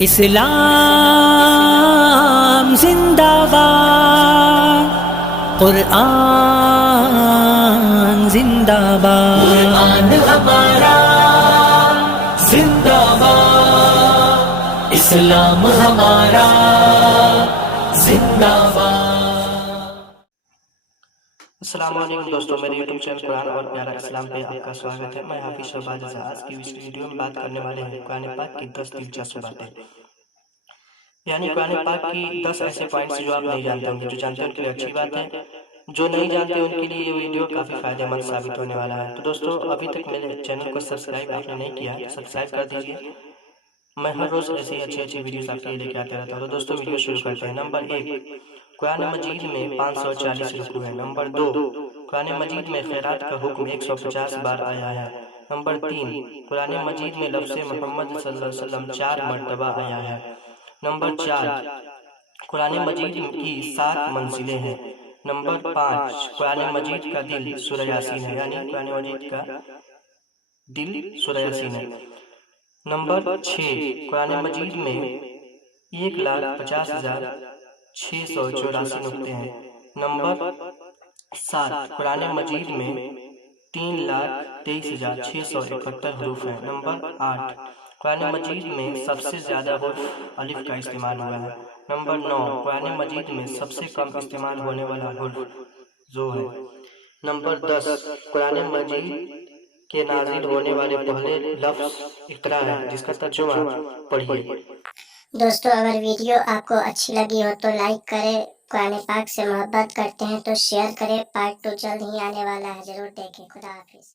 اسلام زندہ باد، قرآن زندہ باد، قرآن ہمارا زندہ باد، اسلام ہمارا زندہ باد۔ السلام علیکم دوستوں، میرے یوٹیوب چینل قرآن اور پیارا اسلام پہ آپ کا سواگت ہے۔ میں حافظ شہباز رضا۔ آج کی اس ویڈیو میں بات کرنے والے ہیں قرآن پاک کی 10 دلچسپ باتیں، یعنی قرآن پاک کی 10 ایسے پوائنٹس جو آپ نہیں جانتے ہوں گے۔ جو جانتے ہیں ان کے لیے اچھی بات ہے، جو نہیں جانتے ان کے لیے یہ ویڈیو کافی فائدہ مند ثابت ہونے والا ہے۔ تو دوستوں، ابھی تک میرے چینل کو سبسکرائب آپ نے نہیں کیا ہے، سبسکرائب کر دیجئے۔ میں ہر روز ایسی اچھی ویڈیوز آپ کے لیے لے کے آتے رہتا ہوں۔ تو دوستوں، ویڈیو شروع کرتے ہیں۔ نمبر 1، قرآن مجید میں 540 رکوع ہیں۔ نمبر 2، قرآن مجید میں خیرات کا حکم 150 بار آیا ہے۔ نمبر 3، قرآن مجید میں لفظ محمد صلی اللہ علیہ وسلم 4 مرتبہ آیا ہے۔ نمبر 4، قرآن مجید کی 7 منزلیں ہیں۔ نمبر 5، قرآن مجید کا دل سورہ یاسین ہے، یعنی قرآن مجید کا دل سورہ یاسین ہے۔ نمبر 6، قرآن مجید میں 1,50,684 نقطے ہیں۔ نمبر 7، قرآن مجید میں 3,23,671 حروف ہیں۔ نمبر 8، قرآن مجید میں سب سے زیادہ حرف الف کا استعمال ہوا ہے۔ نمبر 9، قرآن مجید میں سب سے کم استعمال ہونے والا حرف ذو ہے۔ نمبر 10، قرآن مجید کے نازل ہونے والے پہلے لفظ اقرا ہے، جس کا ترجمہ پڑھیے۔ دوستو، اگر ویڈیو آپ کو اچھی لگی ہو تو لائک کریں، قرآن پاک سے محبت کرتے ہیں تو شیئر کریں۔ پارٹ 2 جلد ہی آنے والا ہے، ضرور دیکھیں۔ خدا حافظ۔